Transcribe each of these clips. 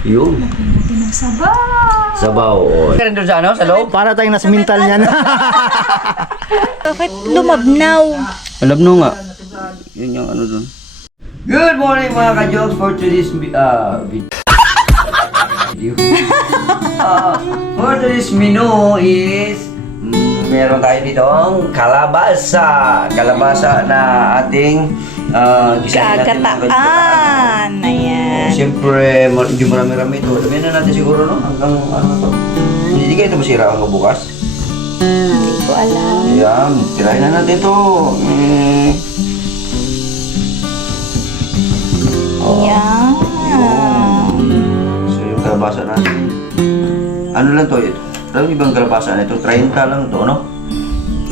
Yun. Lagyan natin ng sabaw. Sabaw. Kaya doon sa ano? Sa loob? Para tayong nasa mental niyan. Bakit lumabnaw? Alam nyo nga. Yun yung ano doon. Good morning mga ka-jokes for today's video. For today's menu is meron tayo ditong kalabasa. Kalabasa na ating gisahin natin mga ka-jokes. Kagataan. Ayan. Siyempre, medyo marami-rami ito. Damihan na natin siguro, no? Hanggang ano to. Hindi kayo ito masira ang bukas. Hindi ko alam. Ayan, tirahin na natin ito. Ayan. So, yung kalabasa natin. Ano lang to? Alam niyo bang kalabasa na ito? 30 lang to, no?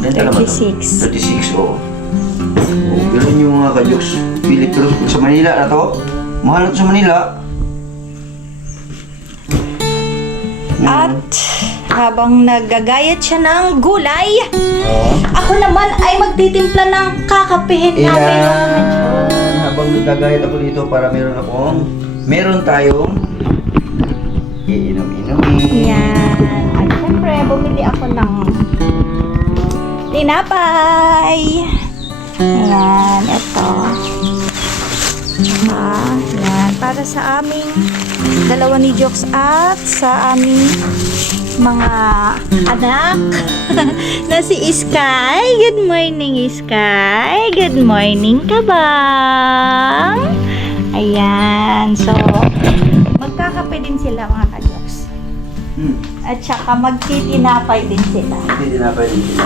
30 lang ba to? 36. 36, oo. Oh, ganun yung mga ka-jokes. Pilit, pero sa Manila na to. Mahal na to sa Manila. At habang naggagayat siya ng gulay, Oo. ako naman ay magtitimpla ng kakapihin namin. Ilan, habang nagagayat ako dito para meron tayong iinom-inumin. Yan. At syempre, bumili ako ng tinapay. Ayan, ito. Yan. Para sa aming dalawa ni Jokes at sa aming mga anak na si Sky. Good morning, Sky. Good morning, Kabang. Ayan. So, magkakape din sila mga ka-Jokes. At saka magtitinapay din sila. Hindi na pwede sila.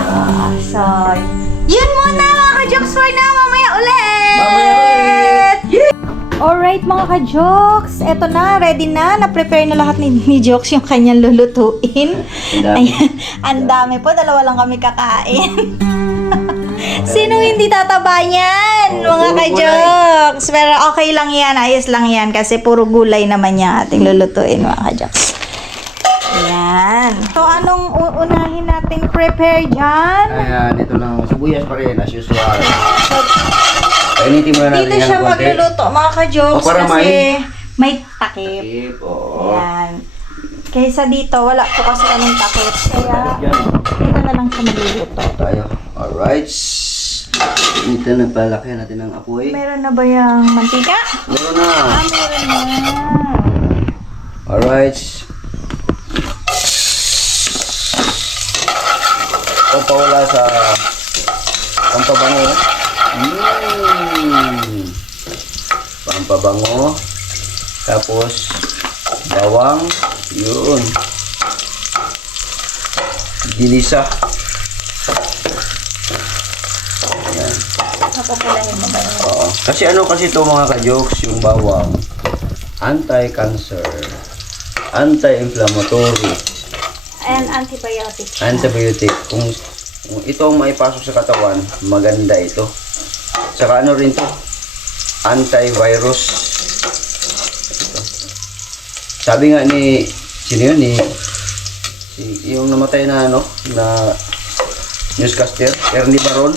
So, yun muna mga ka-Jokes for now. Mamaya ulit! Mamaya ulit! Alright mga ka-Jokes, eto na, ready na. Na-prepare na lahat ni Jokes yung kanyang lulutuin. Ayan, ang dami po. Dalawa lang kami kakain. Sinong hindi tataba niyan, mga ka-Jokes? Pero okay lang yan, ayos lang yan. Kasi puro gulay naman yung ating lulutuin, mga ka-Jokes. Ayan. So, anong unahin nating prepare dyan? Ayan, ito lang. Sibuyas pa rin, as usual. Painitin muna natin Dito yan siya ng konti. magluluto, mga ka-Jokes, O, para kasi may takip. Takip, oo. Ayan. Kaysa dito, wala po kasi kaming takip. Kaya, dito na lang siya magluluto. Tayo. Alright. Dito na palakyan natin ang apoy. Meron na ba yung mantika? Meron na. Meron na. Alright. Pawala sa pampabango. Pampabango. Tapos bawang. Yun. Dilisa. Ayan. Napapulahin mo ba yun? Oo. Kasi ano kasi ito mga ka-jokes, yung bawang, anti-cancer, anti-inflammatory, And antibiotic siya. antibiotic. Kung ito ang maipasok sa katawan, maganda ito. Saka ano rin to, antivirus. Ito. Sabi nga ni, sino yun, yung namatay na ano, na newscaster, Ernie Baron.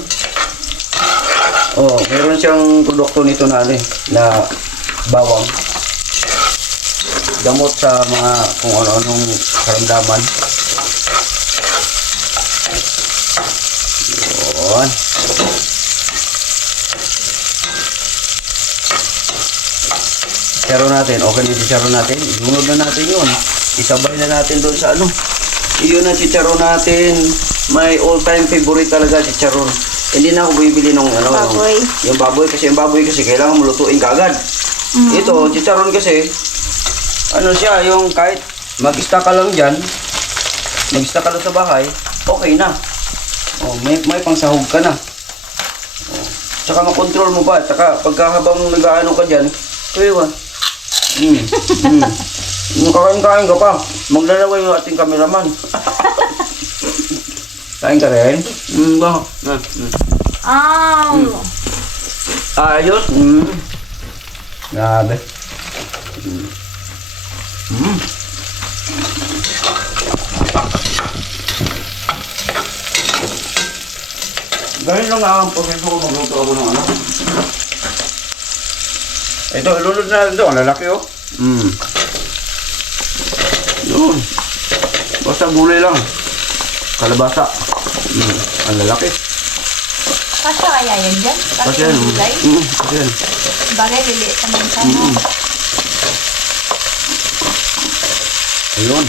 Oh, meron siyang produkto nito na ano na bawang. Gamot sa mga kung ano-anong karamdaman. Yun. Saro natin. Okay na yung saro natin. Isunod na natin yun. Isabay na natin doon sa ano. Iyon ang chicharon natin. My all-time favorite talaga chicharon. Hindi na ako bibili ng ano, Baboy. yung baboy kasi kailangan mulutuin kagad. Ito, chicharon kasi ano siya, yung kahit mag-stock ka lang dyan, mag-stock ka lang sa bahay, okay na. Oh, may pangsahog ka na. Oh, tsaka makontrol mo pa, tsaka pagkahabang nag-ano ka dyan, kuya, kakain-kain ka pa, maglalaway yung ating cameraman. Kain ka rin? Ayos. Grabe. Ganyan lang ang proseso ko magluto ako ng ano. Ito, ilunod na ito. Ang lalaki oh. Yun. Basta gulay lang. Kalabasa. Ang lalaki. Kasya kaya yan dyan? Kasi yan. Gulay? Kasi yan. Bagay, liliit naman sana. Ayun.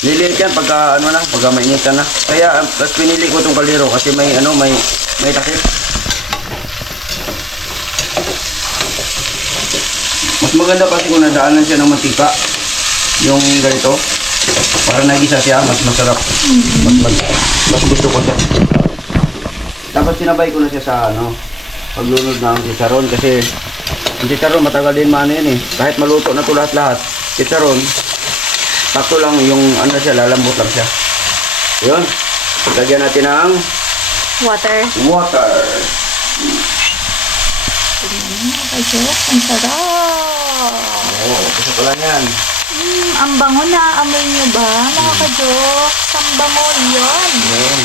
Liliit yan pagka ano na, pagka mainit ka na. Kaya mas pinili ko itong kaldero kasi may ano, may takip. Mas maganda kasi kung nadaanan siya ng mantika. Yung ganito. Para nagisa siya, mas masarap. Mas gusto ko siya. Tapos sinabay ko na siya sa ano, paglunod ng chicharon kasi ang chicharon matagal din maano yan eh. Kahit maluto na ito lahat-lahat. Chicharon, takto lang yung ano siya, lalambot lang siya. Yun. Lagyan natin ng Water. water. Ka-jokes, ang sarap. Oo, gusto ko lang yan. Ang bango na. Amoy nyo ba, mga ka-jokes? Ang bango yun. Yun.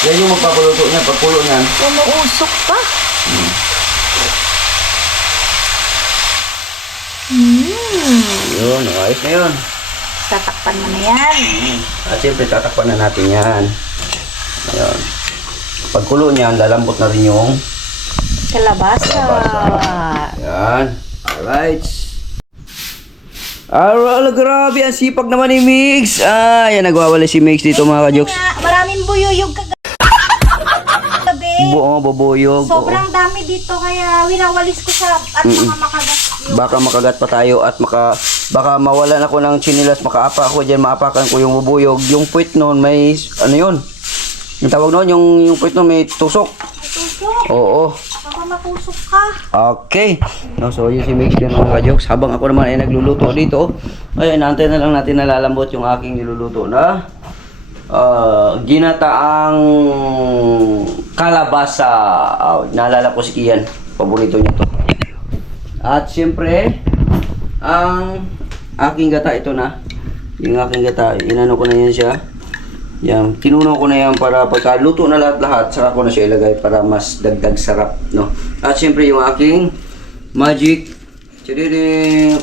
Yan yung magpapuluto niya, pagpulo niyan. Umuusok pa. Yun, ayos na yun. Tatakpan mo na yan. At siyempre, tatakpan na natin yan. Ayan. Pagkulo niyan, lalambot na rin yung Kalabasa. Ayan. Alright. Alright, grabe. Ang sipag naman ni Mix. Ayan, nagwawala si Mix dito mga ka-jokes. Maraming buyuyog kagabi. Bubuyog. Sobrang dami dito kaya winawalis ko sa at mga makagat yun. Baka makagat pa tayo at baka mawalan ako ng chinilas, makaapa ako dyan, maapakan ko yung bubuyog. Yung puwit noon may, ano yun? Yung tawag noon, yung puwit noon may tusok. Tusok. Oo. Baka matusok ka. Okay. No, so yun si Mix din mga ka-jokes. Habang ako naman ay nagluluto dito, ay naantay na lang natin nalalambot yung aking niluluto na ginataang kalabasa. Naalala ko si Kian. Paborito niya to. At siyempre, ang aking gata, ito na. Yung aking gata, inano ko na yan siya. Yan, kinuno ko na yan para pagkaluto na lahat-lahat, saka ko na siya ilagay para mas dagdag sarap, no? At siyempre yung aking magic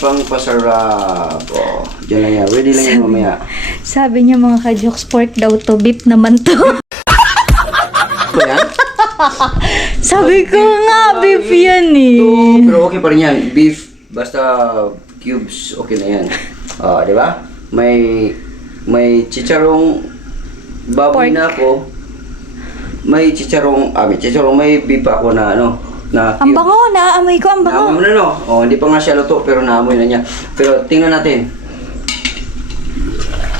pang pasarap. Oh, dyan lang yan. Ready lang yan mamaya. Sabi niya mga ka-jokes, pork daw to, beef naman to. Ito yan? Sabi ko nga, beef yan eh. Pero okay pa rin yan. Beef, basta cubes, okay na yan. Di ba? May chicharong baboy Pork. na ako. May chicharong, may beef ako na ano, na Ang cubes. bango, naamoy ko ang bango. Naamoy mo na no? Oh, hindi pa nga siya luto pero naamoy na niya. Pero tingnan natin.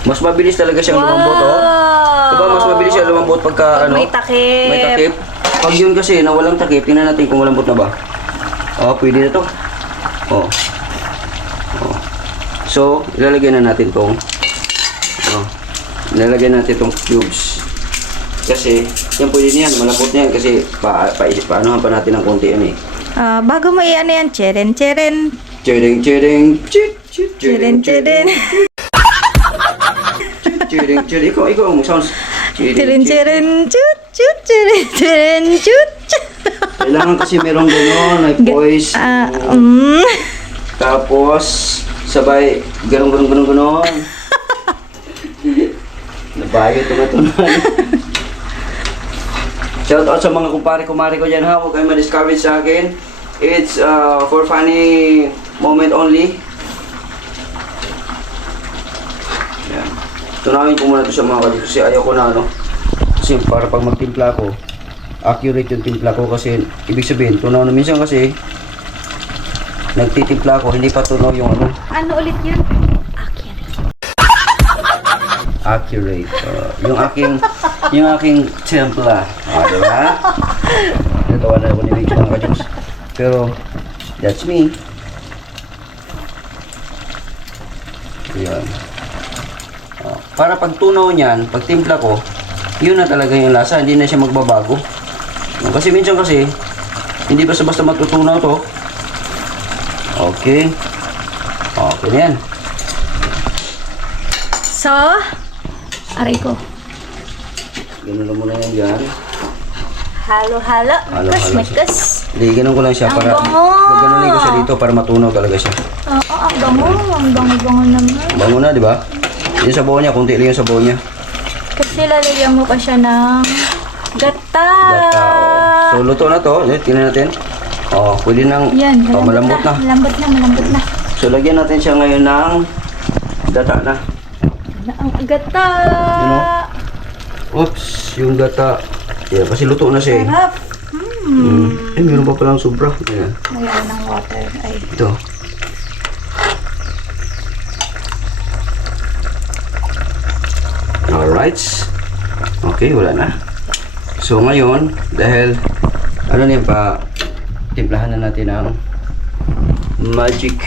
Mas mabilis talaga siyang lumambot, oh. Diba mas mabilis siya lumambot pagka ano? May takip. May takip. Pag yun kasi na walang takip, tingnan natin kung malambot na ba. Oh, pwede na to. Oh. Oh. So, ilalagay na natin tong ilalagay natin tong cubes. Kasi, yan pwede na yan, malambot na yan kasi paanohan pa natin ng konti yan eh. Bago mo i-ano yan, cheren. Chedeng, chit, chit, Cheren. chedeng, ikaw ang sounds. Cheren, chut, chut. Kailangan kasi merong gano'n, like voice. Tapos, sabay, ganon. Nabayo ito na ito na. Shout out sa mga kumpare-kumare ko dyan ha, huwag kayo ma-discourage sa akin. It's for funny moment only. Yan. Tunawin ko muna ito sa mga kadyo kasi ayaw ko na ano. Kasi para pag magtimpla ko, accurate yung timpla ko kasi ibig sabihin, tunaw na minsan kasi nagtitimpla ko, hindi pa tunaw yung ano. Ano ulit yun? Accurate. Yung aking templa. Diba? Natawa na ako ni Rachel mga kadyos. Pero, that's me. Ayan. Para pag tunaw niyan, pag timpla ko, yun na talaga yung lasa. Hindi na siya magbabago. Kasi minsan kasi, hindi basta-basta matutunaw to. Okay. Okay na yan. So, aray ko. Ganun lang muna yan dyan. Halo-halo. Halo-halo. Mikas. Hindi, ganun ko lang siya Ang para... bango! Gaganunin ko siya dito para matunaw talaga siya. Oo, ang bango. Ang bango-bango naman. Bango na, di ba? Yung sabaw niya, kunti lang yung sabaw niya. Kasi lalagyan mo pa siya ng gata. Gata, oh. So, luto na to. Tingnan natin. Oh, pwede nang... Yan, oh, malambot na. Malambot na, malambot na. So, lagyan natin siya ngayon ng gata na. Ang gata. Oops, yung gata. Yeah, kasi luto na siya eh. Sarap. Eh, meron pa palang sobra. Ayan. Mayroon ng water. Ay. Ito. Alright. Okay, wala na. So, ngayon, dahil, ano na yun pa, timplahan na natin ang magic.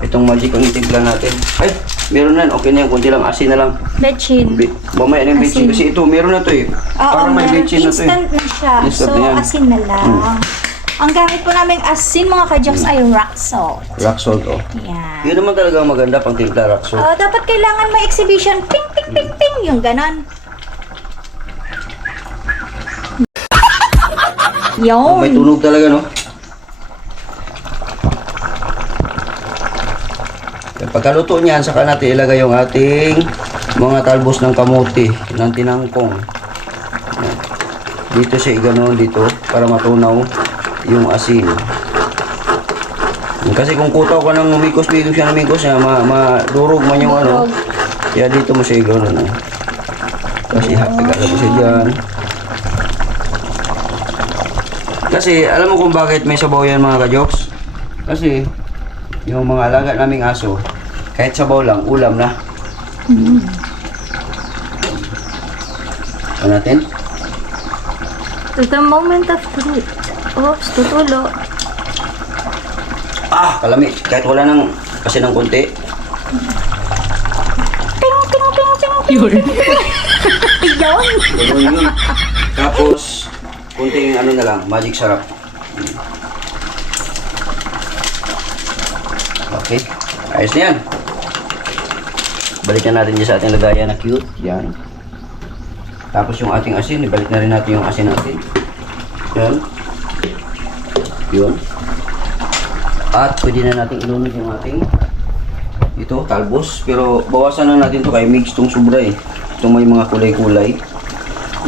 Itong magic ang itimpla natin. Ay, meron na. Okay na yan. Kunti lang. Asin na lang. Bechin. Mamaya na yung Asin. bechin. Kasi ito, meron na to eh. Oo, Parang may meron. bechin na to eh. Instant na siya. Instant So, na yan. asin na lang. Ang gamit po namin asin mga ka-jokes ay rock salt. Rock salt, oh. Yan. Yun naman talaga ang maganda pang timpla rock salt. Dapat kailangan may exhibition. Ping, ping, ping, ping. Yung ganon. Oh, may Yun. tunog talaga, no? Pagkaluto niyan, saka natin ilagay yung ating mga talbos ng kamote, ng tinangkong. Yan. Dito siya iganon dito para matunaw yung asin. Kasi kung kutaw ka ng umikos-mikos siya ng mikos niya, madurog man yung ano. Durog. Kaya dito mo siya iganon. Kasi hapigala mo siya dyan. Kasi alam mo kung bakit may sabaw yan mga ka-jokes? Kasi yung mga alaga naming aso, kahit sabaw lang, ulam na. Ano natin? To the moment of truth. Oops, tutulo. Ah, kalami. Kahit wala nang kasi ng konti. Ping, ping, ping, ping, ping. Yun. Yun. Ganun yun. Tapos, konting ano na lang, magic sarap. Okay. Ayos na yan. Balikan natin dyan sa ating lagayan na cute. Yan. Tapos yung ating asin, ibalik na rin natin yung asin natin. Yan. Yun. At pwede na natin ilunod yung ating ito, talbos. Pero bawasan lang natin to kay mix tong sobra eh. Itong may mga kulay-kulay.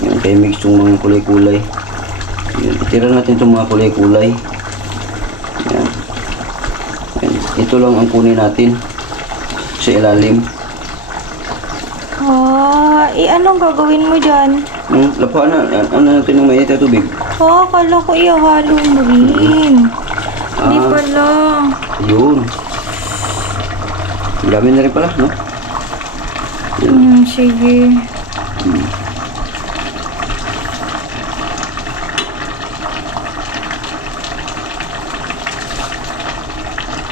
Yan, kay mix tong mga kulay-kulay. Yan, itira natin itong mga kulay-kulay. Yan. Yan. Ito lang ang kunin natin sa ilalim. Anong gagawin mo dyan? Lapuan na. Ano natin ng mainit na tubig? Akala ko ihalo mo rin. Hindi pala. Yun. Ang dami na rin pala, no? Sige.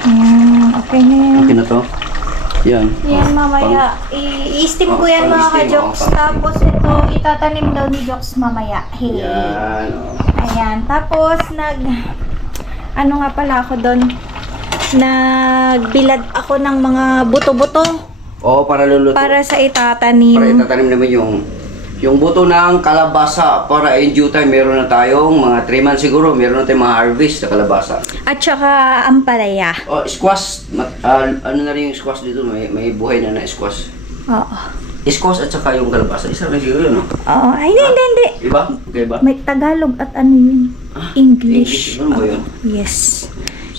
Ayan, okay na yan. Okay na to? Yan. Yan mamaya. I-steam ko yan mga Pang-steam, ka-jokes. pang-steam. Tapos ito, itatanim daw ni Jokes mamaya. Hey. Yan. Ayan. Tapos, ano nga pala ako doon? Nagbilad ako ng mga buto-buto Oo, para luluto. para sa itatanim. Para itatanim naman yung buto ng kalabasa para in due time meron na tayong mga 3 months siguro meron na tayong mga harvest na kalabasa. At saka ampalaya. Oh, squash. Ano na rin yung squash dito? May buhay na squash. Oo. Squash at saka yung kalabasa. Isa lang siguro yun, no? Oo. Ay, hindi. Iba? Okay ba? May Tagalog at ano yun? English. English. Ano ba yun? Yes.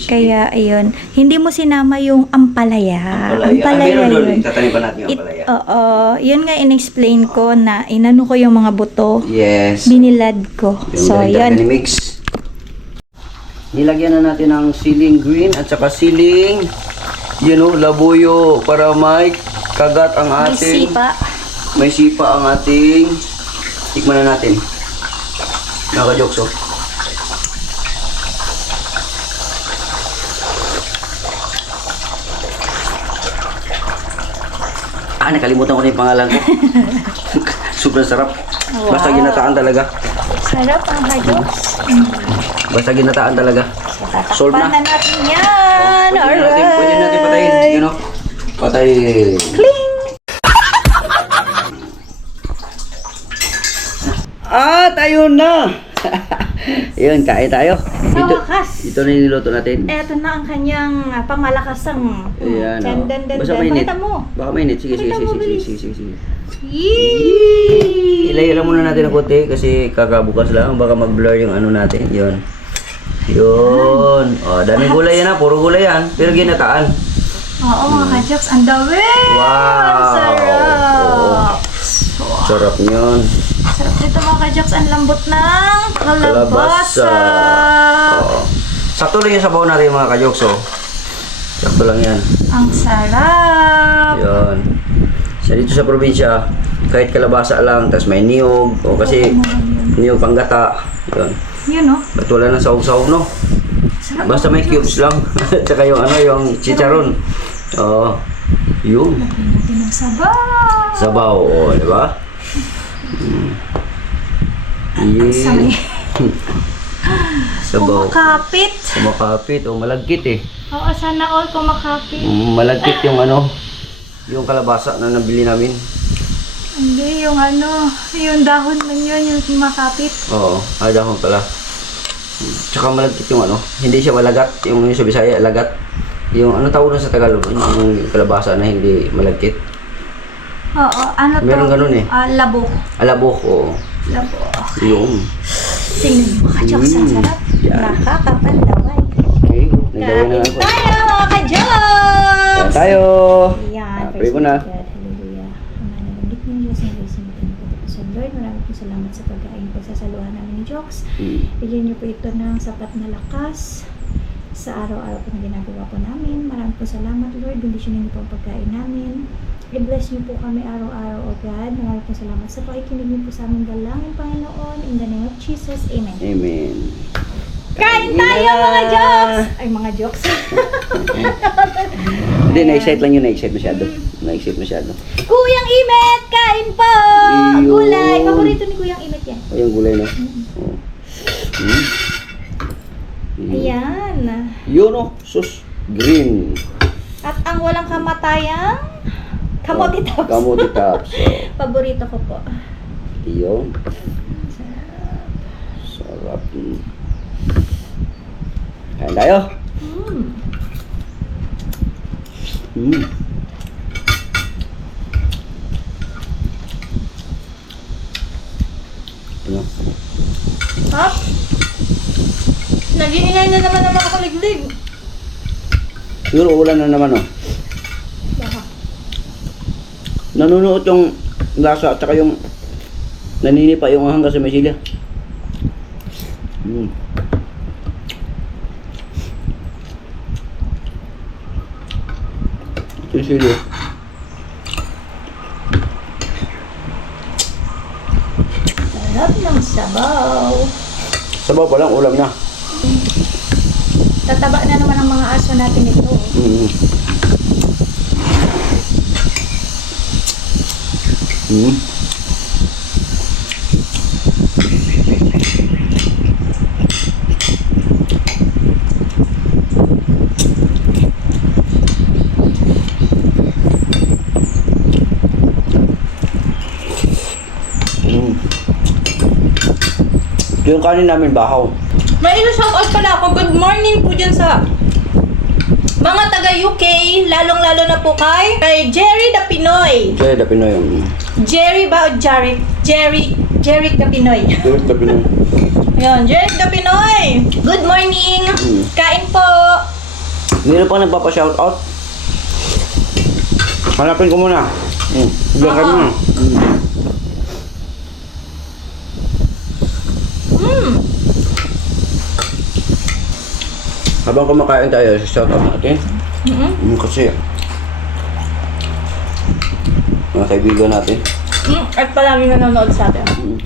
Kaya, ayun. Hindi mo sinama yung ampalaya. Meron doon. yun. Tatanim pa natin yung ampalaya. Oo. Yun nga in-explain ko na inano ko yung mga buto. Yes. Binilad ko. Yung So, dagdag yun. na mix. Nilagyan na natin ng siling green at saka siling labuyo para may kagat ang May ating sipa. may sipa ang ating tikman na natin. Nakaka-jokes, oh. Nakalimutan ko na yung pangalan ko. Sobrang sarap. Basta Wow. ginataan talaga. Sarap ang hajos. Basta ginataan talaga. Solve na. Tatakpan na natin yan. Pwede natin patayin. Patayin. Cling! At ayun na. Yun, kain tayo. Sa wakas. Ito na yung niluto natin. Eto na ang kanyang pangmalakasang. Ayan, Dan, oh. dan, dan, Basta dan. mainit. Pakita mo. Baka mainit. Sige, sige, Pakita sige, mo, sige, bilis. sige, sige, sige. Yee! Ilagay lang muna natin ang konti kasi kakabukas lang. Baka mag-blur yung ano natin. Yun. Yun. O, daming gulay yan ha. Puro gulay yan. Pero ginataan. Oo mga ka-jokes, ang dami! Wow! Ang sarap! Sarap yun. Sarap dito mga ka-jokes, ang lambot ng kalabasa! Oo. Sakto lang yung sabaw natin mga kajoks. Oh. Sakto lang yan. Ang sarap! Yun. Sa dito sa probinsya, kahit kalabasa lang, tas may niyog, o kasi niyog panggata. Yun. Yun oh. Ba't wala ng sahog-sahog, no? Sarap Basta may cubes lang. Tsaka yung ano, yung chicharon. Oo. Yun. Lagyan natin ng sabaw! Sabaw, o, di ba? Samay. Sabaw. Kumakapit! Kumakapit, o malagkit eh. Oo, sana all kumakapit. Malagkit yung ano, yung kalabasa na nabili namin. Hindi, yung ano, yung dahon man yun, yung kumakapit. Oo, dahon pala. Tsaka malagkit yung ano, hindi siya malagat, yung sa Bisaya, lagat. Yung ano tawag na sa Tagalog, yung kalabasa na hindi malagkit. Oo, ano to? Meron ganun eh. Labo. Alabok, oo. Labo. Yung. Tingnan mo, ka-jokes, ang sarap. Yan. Nakakapandaway. Okay, nagawin na Kain ako. tayo, mga ka-jokes! Kain tayo! Ayan, Pray mo na. Hallelujah. Ang nananabik ng Diyos ng Diyos ng Pagkakita sa Lord. Maraming po salamat sa pagkain pagsasaluhan namin ni Jokes. Bigyan niyo po ito ng sapat na lakas sa araw-araw po na ginagawa po namin. Maraming po salamat, Lord. Bendisyonin niyo po ang pagkain namin. I-bless niyo po kami araw-araw, O God. Maraming po salamat sa pakikinig niyo po sa aming dalangin, Panginoon. In the name of Jesus, Amen. Amen. Kain tayo, mga jokes! Ay, mga jokes. Hindi, na-excite lang yun, na-excite masyado. Na-excite masyado. Kuyang Imet, kain po! Ayun. Gulay. Paborito ni Kuyang Imet yan. O, yung gulay na. Oo. Ayan. Yun o, sus. Green. At ang walang kamatayang kamote tops. Kamote tops. Paborito ko po. Yun. Sarap. Kain tayo. Ano? Hop. Nag-iingay na naman ang mga kuliglig. Siguro ulan na naman oh. Baka. Nanunuot yung lasa at saka yung naninipa yung hanggang sa may silya. Ito yung silya. Sarap ng sabaw. Sabaw pa lang, ulam na. Tataba na naman ang mga aso natin ito. Mm. Mm. Yung kanin namin bahaw. May shoutout pala ako. Good morning po dyan sa mga taga-UK, lalong-lalo na po kay Jerry the Pinoy. Kaya da Pinoy yung... Jerry ba o Jarek? Jerry the Pinoy. Direct da Pinoy. Ayun, Jerry the Pinoy. Good morning. Kain po. Meron pa nagpapa-shoutout. Hanapin ko muna. Diyan ka muna. Habang kumakain tayo, shoutout natin. Kasi mga kaibigan natin. At palagi nanonood sa atin.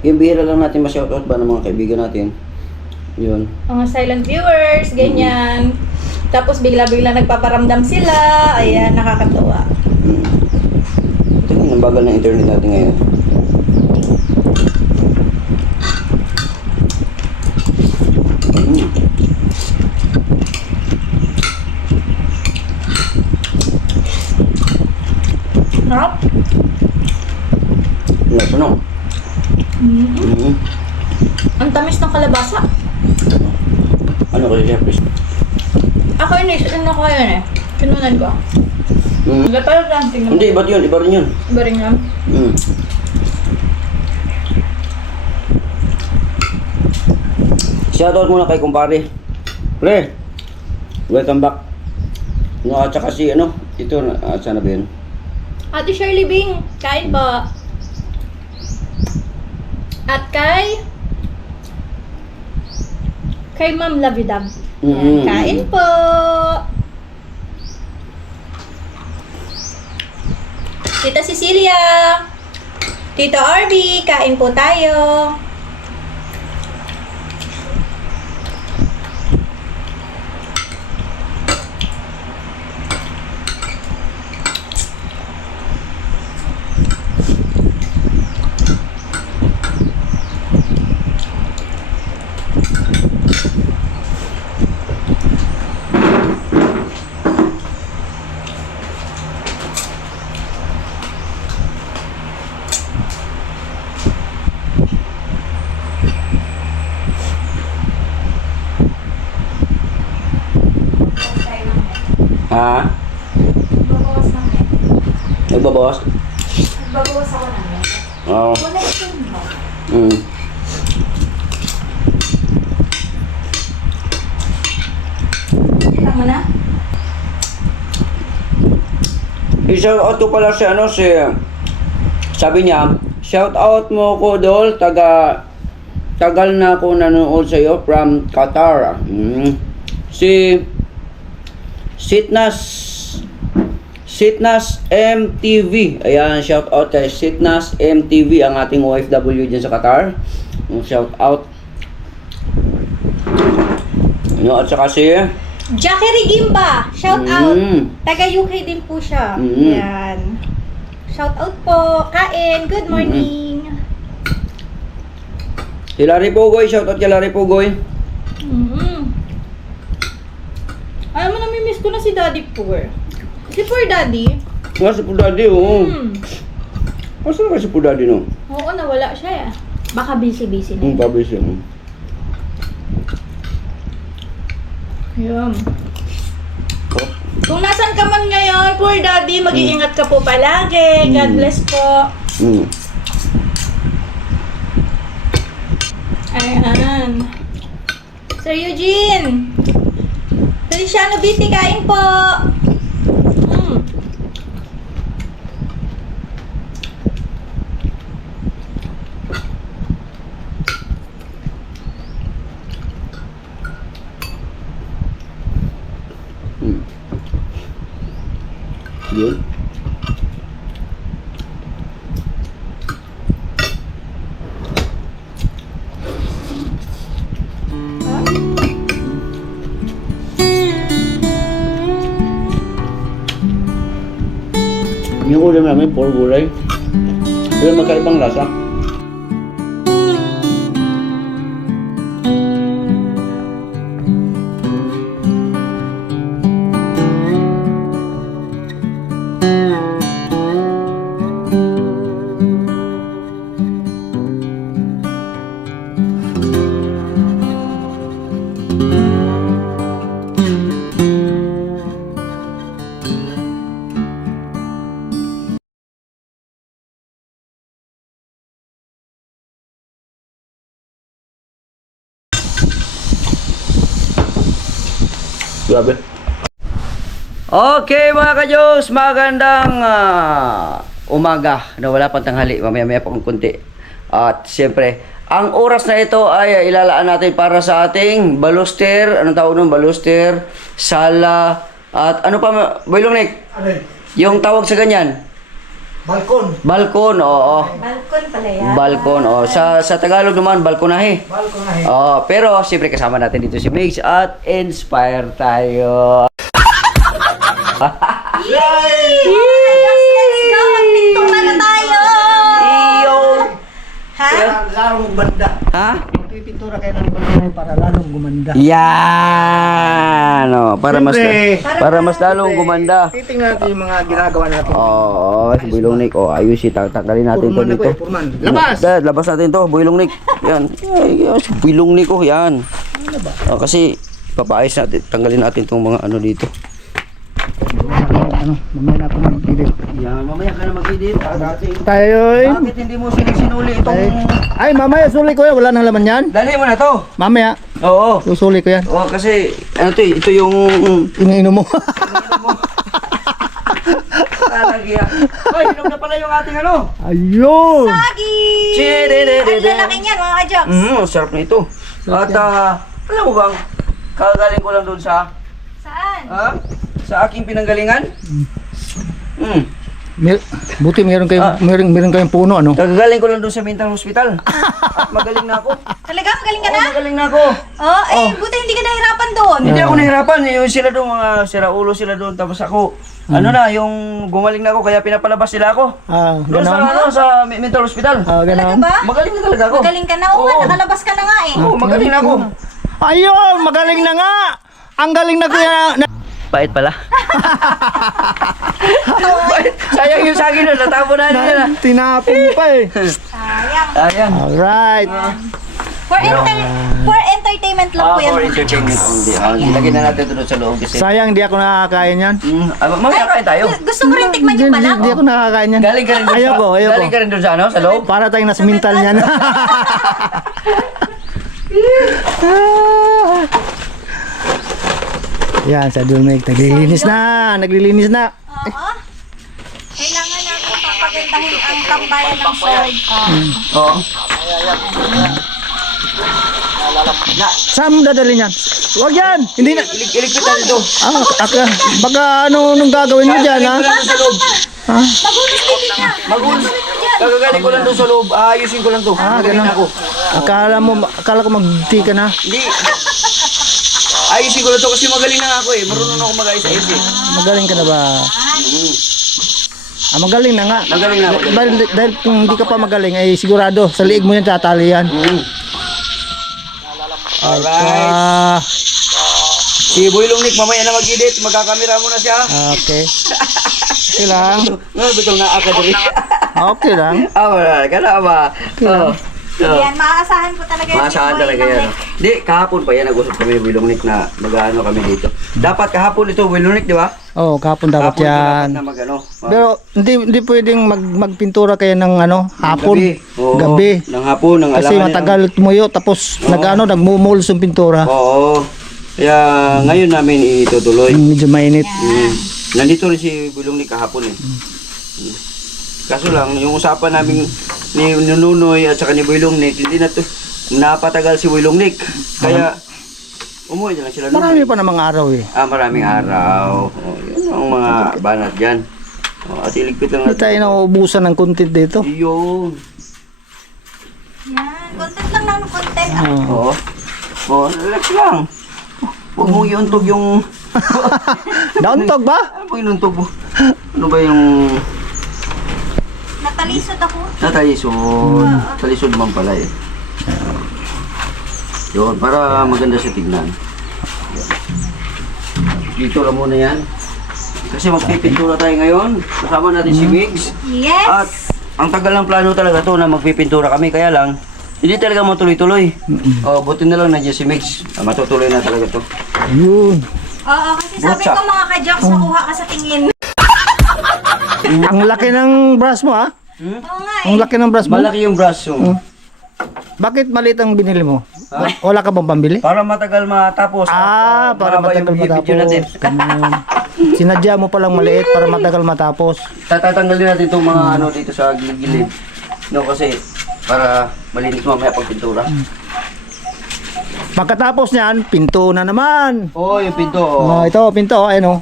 Yung bihira lang natin ma-shoutout ba ng mga kaibigan natin. Yun. Mga silent viewers, ganyan. Tapos bigla-bigla nagpaparamdam sila. Ayan, nakakatuwa. Ito yung ang bagal ng internet natin ngayon. Sarap. Yes, ano? siya, please. Ako ano ko yun eh. Kinunan ko. Pero something naman. Hindi, iba yun, iba rin yun. Iba rin yan. Shoutout muna kay kumpare. Pre, welcome back. No, at saka si ano, ito, saan na ba yun? Ate Shirley Bing, kain po. At kay Ma'am Lavidab. Kain po. Tita Cecilia, Tito Arby, kain po tayo. Ha? Nagbabawas ng net. Nagbabawas? Nagbabawas ako ng net. Oo. Wala ito mo. Tama na? I-shout out ko pala si ano, sabi niya, shout out mo ko Dol, tagal na ako nanonood sa iyo from Qatar. Si Sitnas MTV. Ayan, shout out kay Sitnas MTV, ang ating OFW dyan sa Qatar. Shout out. At saka si Jackie Rigimba, shout out. Taga UK din po siya. Yan. Shout out po. Kain, good morning. Si Larry Pugoy, shout out kay Larry Pugoy. Alam mo, namimiss ko na si Daddy Poor. Si Poor Daddy? Si Poor Daddy, oo. Asa na si Poor Daddy, no? Oo, nawala siya eh. Baka busy-busy na. Pabis yun. Yun. Kung nasan ka man ngayon, Poor Daddy, mag-iingat ka po palagi. God bless po. Ayan. Sir Eugene. Feliciano Biti, kain po. Yun. Yung ulam namin, puro gulay. Pero magkaibang lasa. Grabe. Okay mga ka-Diyos, magandang umaga na wala pang tanghali, mamaya-maya pa kung kunti. At siyempre, ang oras na ito ay ilalaan natin para sa ating baluster, anong tawag nun? Baluster, sala, at ano pa, Boylong Nick? Yung tawag sa ganyan? Balkon. Balkon, oo. Balkon pala yan. Balkon, oo. Sa Tagalog naman, balkonahe. Balkonahe. Oo, pero siyempre kasama natin dito si Migs at inspire tayo. Yay! Let's go! Magpintura na tayo! Iyo! Ha? Lalong gumanda. Ha? Magpipintura kayo ng balkonahe para lalong gumanda. Yan! Oh, para mas lalong gumanda. Titingnan natin yung mga ginagawa natin. Oo, si Boylong Nick. Oh, ayos, tanggalin natin to Purman ako dito. Purman. Labas! Dad, labas natin to, Boylong Nick. Yan. Ay, si Boylong Nick, oh, yan. Oh, kasi Papaayos natin, tanggalin natin itong mga ano dito. Mamaya na ako mag-edit. Yan, mamaya ka na mag-edit. Tayo Bakit hindi mo sinuli itong... Ay, mamaya suli ko yan. Wala nang laman yan. Dali mo na to. Mamaya, Oo. susuli ko yan. Oo, kasi ano to, ito yung... Iniinom mo. Talagya. Hoy, hinog na pala yung ating ano. Ayun. Sagi! Ang Chididididi. lalaki niyan mga ka-jokes. Sarap na ito. At alam mo bang, kagaling ko lang doon sa... Saan? Sa aking pinanggalingan. Buti meron Ah. kayong puno, ano? Kagagaling ko lang doon sa mental hospital. At magaling na ako. Talaga? Magaling ka Oo, na? magaling na ako. Buti hindi ka nahirapan doon. Hindi ako nahirapan. Yung sila doon, mga siraulo sila doon. Tapos ako, ano na, yung gumaling na ako, kaya pinapalabas nila ako. Doon sa, Ganon. sa mental hospital. Talaga Ganon. ba? Magaling na talaga ako. Magaling ka na. Oo nga, Oo. nakalabas ka na nga eh. Oo, magaling na ako. Ayun, magaling na nga. Ang galing na kuya. Pait pala. Sayang yung saging doon, natapon na nila. Tinapon pa eh. Sayang. Ayan. Alright. For entertainment lang po yan. For entertainment only. Ilagay na natin doon sa loob kasi. Sayang, di ako nakakain yan. Mamaya kain tayo. Gusto mo rin tikman yung balak? Di ako nakakain yan. Galing ka rin doon Ayoko. Galing ka rin doon sa ano, sa loob? Para tayong nasa mental yan. Yan, sa Dulmig. Naglilinis na. Naglilinis na. Oo. Kailangan natin papagandahin ang tambayan ng sword. Oo. Saan mo dadalhin yan? Huwag yan. Hindi na. Iligpit na dito. Baka ano nung gagawin mo dyan, ha? Sa loob. Magulos din ka. Magulos. Kagagaling ko lang doon sa loob. Ayusin ko lang to. Magaling na ako. Akala ko magdi ka na. Hindi. Ayusin ko lang to kasi magaling na nga ako eh. Marunong na ako mag-ayos-ayos eh. Magaling ka na ba? Magaling na nga. Magaling na ako. Dahil kung hindi ka pa magaling, ay sigurado, sa liig mo yan, tatali yan. Alright. Si Boy Lungnik, mamaya na mag-edit. Magkakamera mo na siya. Okay. Okay lang. Betul na ako dali. Okay lang. Wala ka na ba? Yan, maaasahan po talaga yan. Maasahan talaga yan. Di, kahapon pa yan, nag-usap kami ni Boy Lungnik na mag-ano kami dito. Dapat kahapon ito, Boy Lungnik, di ba? Oo, kapon dapat Kahapon yan. dapat na mag-ano. Pero hindi pwedeng magpintura kayo ng ano, hapon. Oo, Gabi. ng hapon, ng Kasi alangan matagal tumuyo tapos nagmumulls yung pintura. Oo. Kaya ngayon namin itutuloy. Medyo mainit. Nandito rin si Boy Lungnik kahapon eh. Kaso lang, yung usapan namin ni Nunoy at saka ni Boy Lungnik, hindi na to napatagal si Boy Lungnik. Kaya umuwi na lang sila. Marami pa namang araw eh. Maraming araw. Yun ang mga banat dyan. At iligpit lang Hindi tayo nauubusan ng content dito. Yun. Yan, content lang ng content. Oo. Relax lang. Huwag mong iuntog yung... Dauntog ba? Ano ba inuntog mo? Ano ba yung... Natalisod ako. Talisod. Talisod naman pala eh. Yun, para maganda siya tignan. Dito lang muna yan. Kasi magpipintura tayo ngayon. Kasama natin si Migs. Yes! At ang tagal ng plano talaga to na magpipintura kami. Kaya lang, hindi talaga matuloy-tuloy. Buti na lang nandiyan si Migs. Matutuloy na talaga to. Yun. Oo, kasi sabi Butsa. ko mga ka-jokes, makuha ka sa tingin. Ang laki ng brush mo ha? Oo nga Ang laki ng brush mo? Malaki yung braso. Bakit maliit ang binili mo? Wala ka bang pambili? Para matagal matapos. Para mahaba matagal yung video natin. matapos. Ganun. Sinadya mo palang maliit para matagal matapos. Tatatanggalin natin itong mga ano dito sa gilid-gilid. No, kasi para malinis mamaya pag pintura. Pagkatapos niyan, pinto na naman. Yung pinto. Ito, pinto. Ayun o.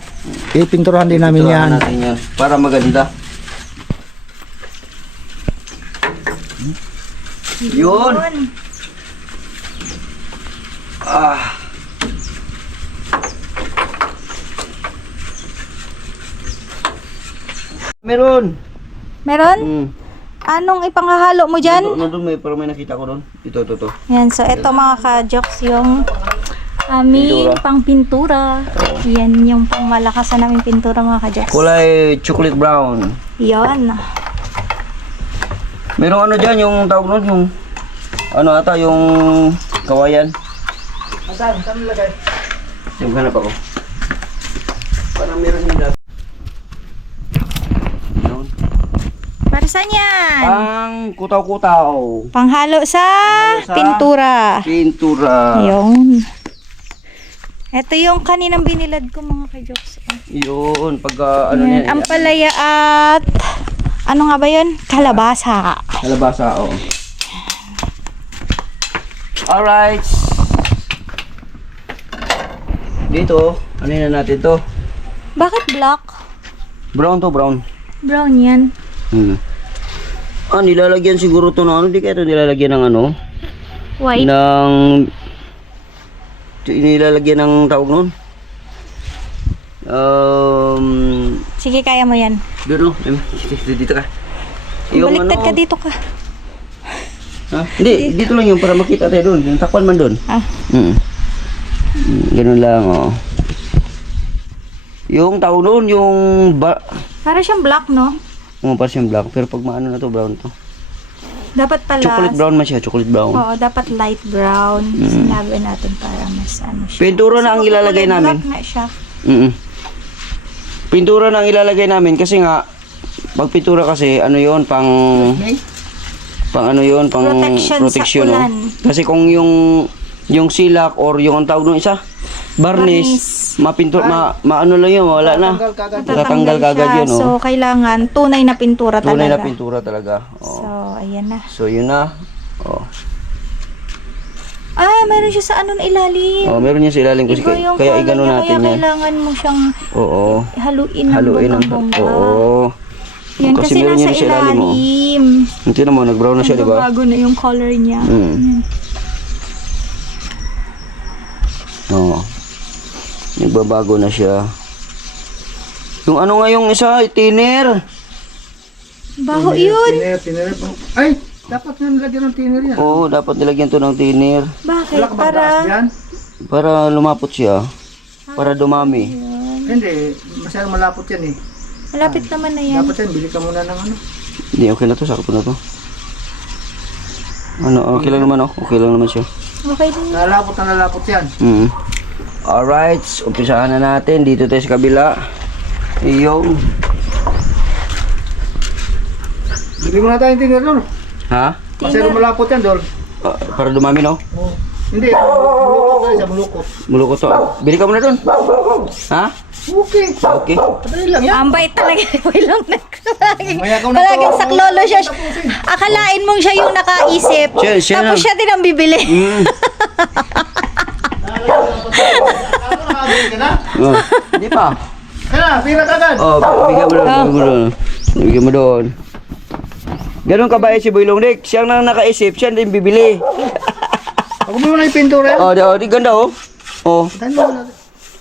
Ipinturahan din namin yan. Pinturahan natin yan. Para maganda. Yun. Meron. Meron? Anong ipangahalo mo dyan? Nandun may, parang may nakita ko doon. Ito. Yan, so ito mga ka-jokes yung aming Pintura. pang pintura. Yan yung pang malakasan namin pintura mga ka-jokes. Kulay chocolate brown. Yan. Merong ano dyan, yung tawag nun, yung ano ata, yung kawayan. Saan? Saan nilagay? Hanap ako. Parang meron yung dati. Yun. Para saan yan? Ang kutaw-kutaw. Panghalo sa sa pintura. Pintura. Ayun. Ito yung kaninang binilad ko mga ka-jokes. Yun. Pagka ano Ayan, yan. ampalaya at ano nga ba yun? Kalabasa. Kalabasa, oo. Alright. Dito, ano na natin to? Bakit black? Brown to, brown. Brown yan. Nilalagyan siguro to ng ano, di kaya ito nilalagyan ng ano? White. Nilalagyan ng tawag nun? Sige, kaya mo yan. Doon, dito ka. Baliktad ka dito ka. Ha? Hindi, dito lang yung para makita tayo doon. Yung takpan man doon. Ah. Ganun lang, oh. Yung tawag doon, yung Para siyang black, no? parang siyang black. Pero pag maano na to, brown to. Dapat pala. Chocolate brown man siya, chocolate brown. Oo, dapat light brown. Sinabi natin para mas ano siya. Pintura na ang ilalagay namin. Black na siya. Pintura na ang ilalagay namin kasi nga pag pintura kasi ano 'yon pang ano 'yon pang Protection sa ulan. Kasi kung yung silak or yung ang tawag ng isa varnish, mapintura maano lang 'yun, wala na. Tatanggal kagad 'yun, oh. So kailangan tunay na pintura talaga. Tunay na pintura talaga. Oh. So ayan na. So yun na. Oh. Ay, meron siya sa ano na ilalim. Oh, meron niya sa ilalim kasi Iba yung kaya color igano niya, natin kaya yan. kailangan mo siyang Oo. haluin ng Haluin ang bongga-bongga. oo. Yan kasi meron nasa niya sa ilalim, oh. ilalim. Ito na mo, nag-brown na siya, di ba? Bago na yung color niya. Oo. Nagbabago na siya. Yung ano nga yung isa, thinner. Baho yun. Tiner. Ay, dapat nga nilagyan ng tiner yan. Oo, dapat nilagyan to ng thinner. Bakit? Wala ka bang gas dyan? Para lumapot siya. Para dumami. Hindi, masyadong malapot yan eh. Malapit naman na yan. Dapat yan, bili ka muna ng ano. Hindi, okay na to, sakto na to. Ano, okay lang naman, oh. Okay lang naman siya. Okay din. Nalapot yan. Alright, umpisahan na natin. Dito tayo sa kabila. Yung... Bili muna tayong tiner doon. Ha? Masyadong malapot yan doon. Para dumami, no? Oh. Hindi, mulukot tayo sa mulukot. Mulukot to. Bili ka muna dun. Ha? Okay. Okay. Padali lang yan. Ang bait talaga. Walang Mayakaw na palaging to. saklolo siya. Akalain mong siya yung nakaisip. Siya Tapos na. siya din ang bibili. Hindi pa. Kaya, pira ka agad. Oh, bigyan mo doon. Bigyan mo doon. Ganun kabait si Boy Longdik. Siya nang nakaisip, siya din bibili. Ako mo na yung pintura yan. Di ganda, oh. Oh. Tayo mo na.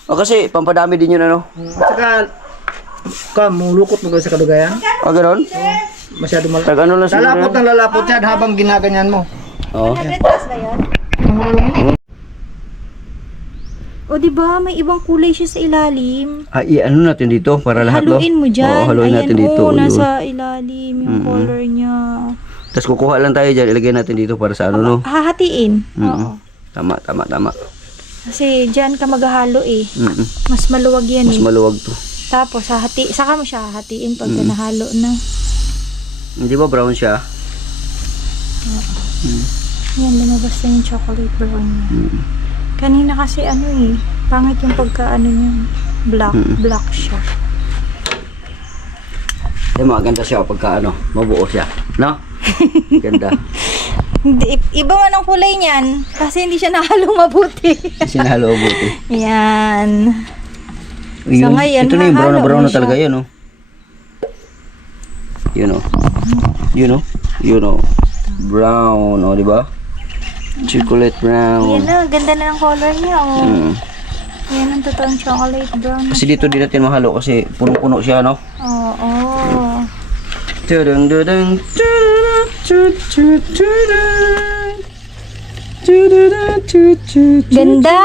Kasi pampadami din yun, ano. Saka, mulukot mo sa kadugayan. Ganun? Masyado malapot. Tag ano lang siguro. Lalapot ng lalapot yan habang ginaganyan mo. Oh. 100 plus ba yun? O diba, may ibang kulay siya sa ilalim. Ano natin dito para lahat, no? Haluin mo dyan. Oo, haluin Ayan, natin dito. oo, Yun. nasa ilalim yung color niya. Tapos kukuha lang tayo dyan, ilagay natin dito para sa ano, no? Hahatiin. Oo. Tama. Kasi dyan ka maghahalo eh. Mas maluwag yan Mas eh. maluwag to. Tapos saka mo siya hahatiin pag nahalo na. Hindi ba brown siya? Yan, lumabas na yung chocolate brown niya. Kanina kasi ano eh, pangit yung pagka ano niya. Black siya. Maganda siya pagka ano, mabuo siya. No? Ganda. Iba man ang kulay niyan kasi hindi siya nahalong mabuti. Sinahalo buti. Yan. So ngayon, ito na yung brown na hahalo brown mo na talaga siya. yun, oh. Yun, oh. Brown, oh, di ba? Chocolate brown. Yan na, ganda na ng color niya, oh. Yan ang totoong chocolate brown. Kasi dito din natin mahalo kasi punong-puno siya, no? Oo. Tudung, dudung, Ganda!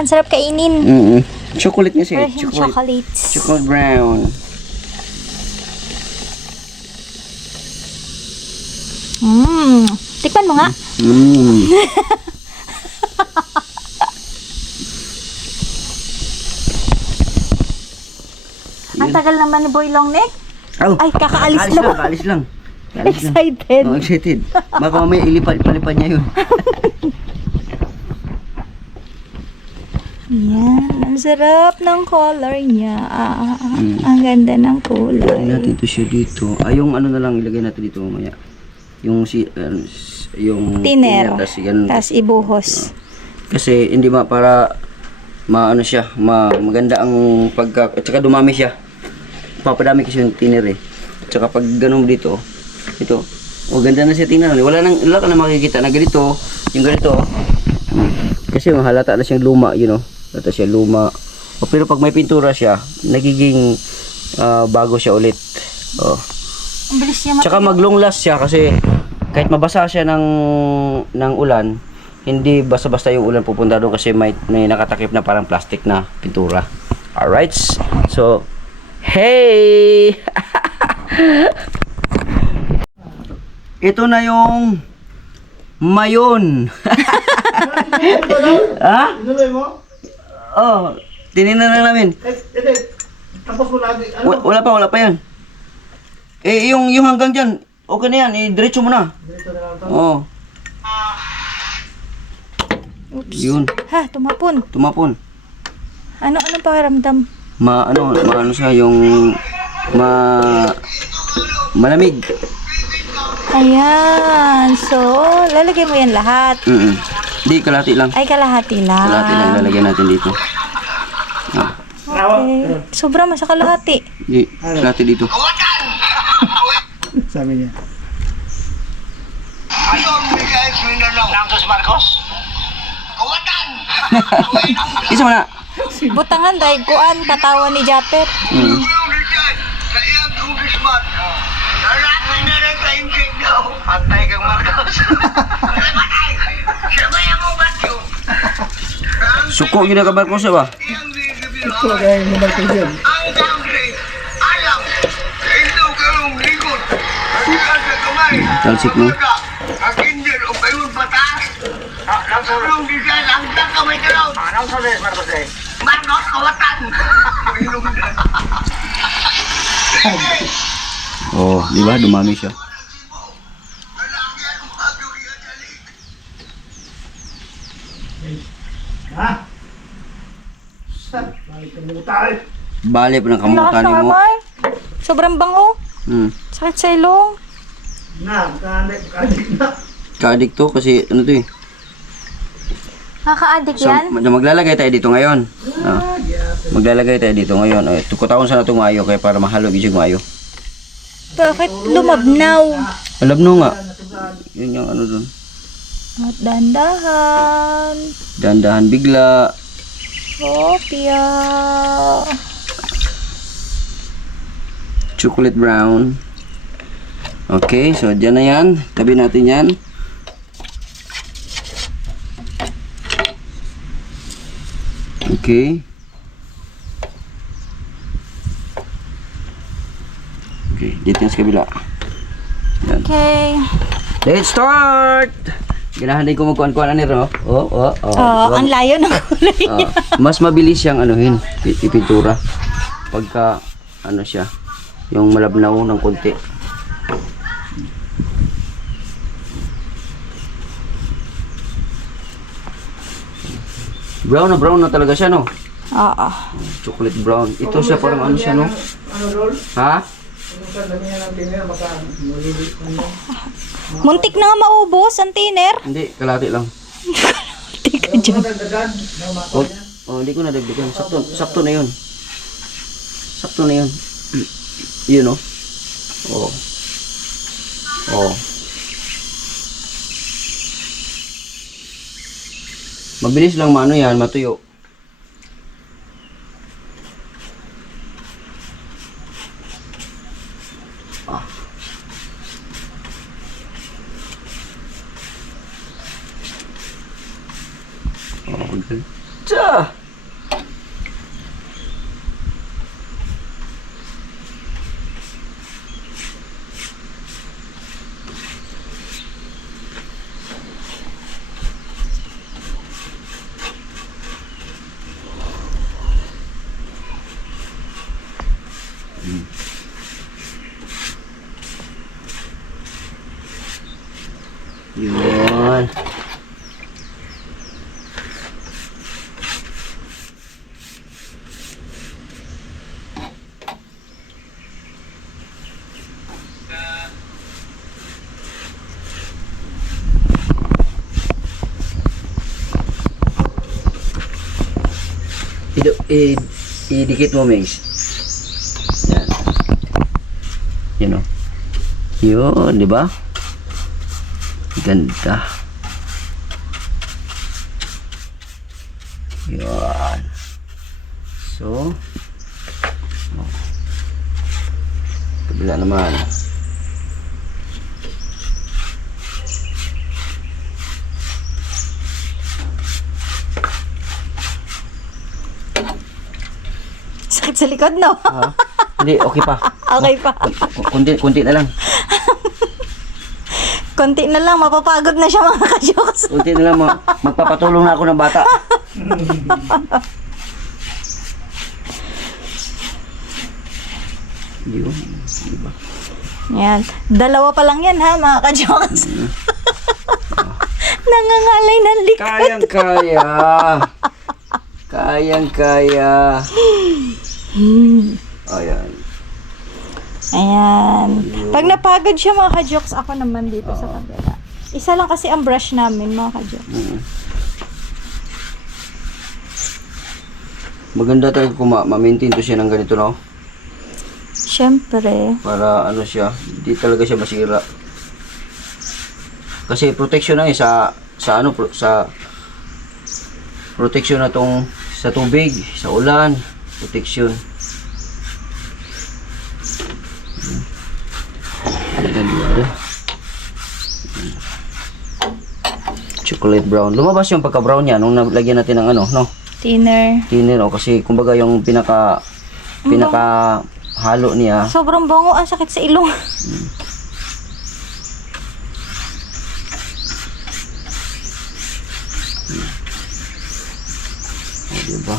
Ang sarap kainin. Chocolate nga siya. Parang chocolates. Chocolate brown. Tikman mo nga. Ang tagal naman ni Boy Longneck. Oh, Ay, kakaalis lang. Kaalis lang. Kaalis lang. Excited. Oh, excited. Baka mamaya ilipad niya yun. Yan. Ang sarap ng color niya. Ang ganda ng Ilagay kulay. natin to siya dito. Yung ano na lang ilagay natin dito mamaya. Yung yung Tiner. tas yan. Tapos ibuhos. Kasi hindi para maano siya, maganda ang at saka dumami siya. Papadami kasi yung tiner eh. At saka pag ganun dito, ito. Ganda na siya tingnan. Wala ka na makikita na ganito, yung ganito. Kasi mahalata na siyang luma, Halata siya luma. Pero pag may pintura siya, nagiging bago siya ulit. Oh. Ang bilis niya Tsaka mag-long last siya kasi kahit mabasa siya ng ulan, hindi basta-basta yung ulan pupunta doon kasi may nakatakip na parang plastic na pintura. Alright? So, hey! Ito na yung mayon. Ha? Inuloy mo? Oh, tinignan na namin. Hindi. Tapos mo lagi. Wala pa yan. Yung hanggang dyan, okay na yan, diretso mo na. Dito na lang ito. Oo. Oops. Yun, Ha, tumapon. tumapon. Anong pakiramdam? Maano siya yung malamig. Ayan. So, lalagay mo yan lahat. Di, kalahati lang. Ay, kalahati lang. Kalahati lang lalagyan natin dito. Okay. Sobra man sa kalahati. Di, kalahati dito. Sabi niya. Nangtos Marcos? Kawatan! Isa mo na. Butangan, dahil kuan, katawa ni Japet. Patay kang Marcos. Sabay ang ubat yun. Suko yun na kabar ko siya ba? Ito kaya yung number 2 yun. Ang downgrade, alam, ito karong likod. Ang sa kamay. Talsik mo. Ang kinder o kayo patas. Ang design, ang kamay kalaw. Anong sabi, Marcos eh? Marcos, kawatan. Oh, di ba? Dumami siya. Ha? Balik ka muna tayo. Bali pa ng Ang lakas kamutan ng mo. amay. Sobrang bango. Sakit sa ilong. Kadik na. Kaadik to kasi ano to eh. Nakaka-addict So, yan. maglalagay tayo dito ngayon. Maglalagay tayo dito ngayon. Tukotawon sana itong mayo kaya para mahalo isig mayo. Bakit lumabnaw? Alam no nga. Yun yung ano dun. At dandahan. Dandahan bigla. Opia. Chocolate brown. Okay, so dyan na yan. Tabi natin yan. Okay. Okay, dito yan sa kabila. Yan. Okay. Let's start! Ganahan din ko magkuhan-kuhan ani ro. Oh. Ang layo ng kulay niya. Mas mabilis siyang anuhin, ipintura. Pagka ano siya, yung malabnaw ng konti. Brown na talaga siya, no? Oo. Chocolate brown. Ito siya parang ano siya, no? Ano roll? Ha? Ano sa dami niya ng tinira baka maliliit na. Muntik na nga maubos ang tiner. Hindi, kalahati lang. Tika dyan. Dagdagan. Hindi ko nadagdagan. Sakto na yun. Sakto na yun. Yun, no? Oh. Mabilis lang maano yan, matuyo. Tsa! Yun. Idikit mo, Mace. Yan. Yun o. Yun, di ba? Ganda. Yun. So, kabila naman. Sakit sa likod, no? Ha? Hindi, okay pa. Okay pa. Kunti na lang. Konti na lang, mapapagod na siya mga ka-jokes. Kunti na lang, magpapatulong na ako ng bata. Yun, diba? Yan. Dalawa pa lang yan ha, mga ka-jokes. Nangangalay ng likod. Kayang-kaya. Kayang-kaya. Ayan. Ayan. Pag napagod siya mga ka-jokes, ako naman dito sa kabila. Isa lang kasi ang brush namin mga ka-jokes. Maganda talaga kung ma-maintain to siya ng ganito, no? Siyempre. Para ano siya, hindi talaga siya masira. Kasi protection na sa protection na tong sa tubig, sa ulan, protection. Chocolate brown. Lumabas yung pagka-brown niya nung nalagyan natin ng ano, no? Thinner. Thinner, oh, kasi kumbaga yung pinaka halo niya. Sobrang bango. Ang sakit sa ilong. Oh, diba?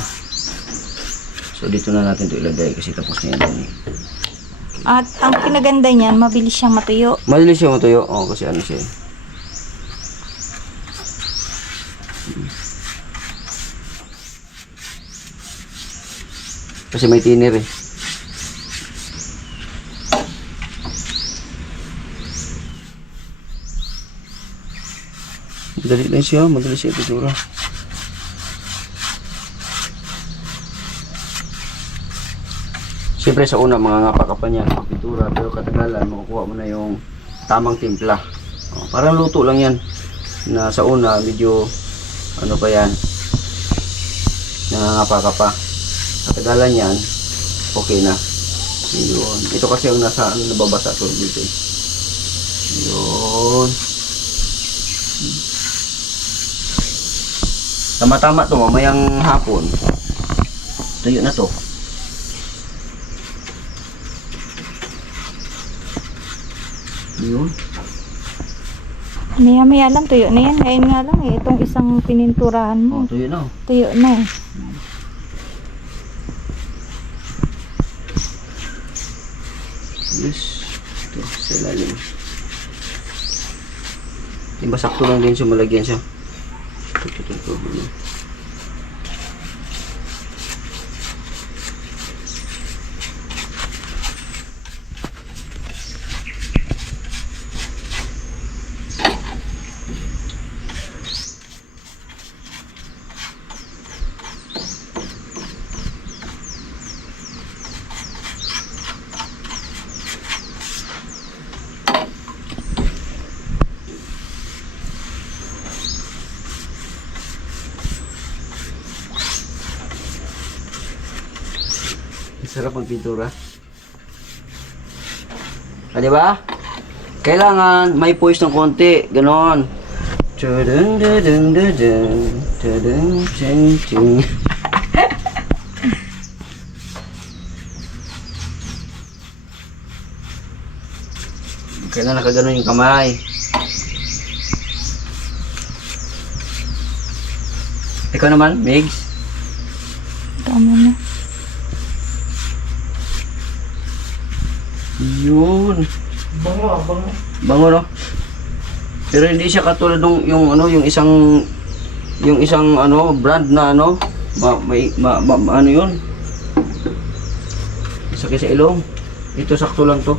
So dito na natin ito ilagay kasi tapos na yan. At ang pinaganda niyan, mabilis siyang matuyo. Malilis yung matuyo. Oh, kasi ano siya. Kasi may thinner eh. Madali lang siya, madali siya itura. Siyempre sa una mga ngapa ka pa niya ang pintura, pero katagalan makukuha mo na yung tamang timpla. Oh, parang luto lang yan. Na sa una medyo ano pa yan, nangangapa ka pa. Katagalan yan, okay na. Yun. Ito kasi yung nasa ano, nababasa to dito eh. Yun. Tama-tama to, mamayang hapon. Tuyo na to. Yun. Maya-maya lang, tuyo na yan. Ngayon nga lang eh, itong isang pininturahan mo. Oh, tuyo na. Tuyo na eh. Yes. Ito, sa lalim. Diba sakto lang din siya, malagyan siya. Ito. Sarap magpintura. Ah, di ba? Kailangan may poise ng konti, ganon. Tudun dudun dudun, tudun ching ching. Kailangan nakaganon yung kamay. Ikaw naman, Migs? Tama na. Yun. Bango. Bango, no? Pero hindi siya katulad nung yung ano, yung isang ano, brand na ano, ano yun? Sakit sa ilong. Ito sakto lang to.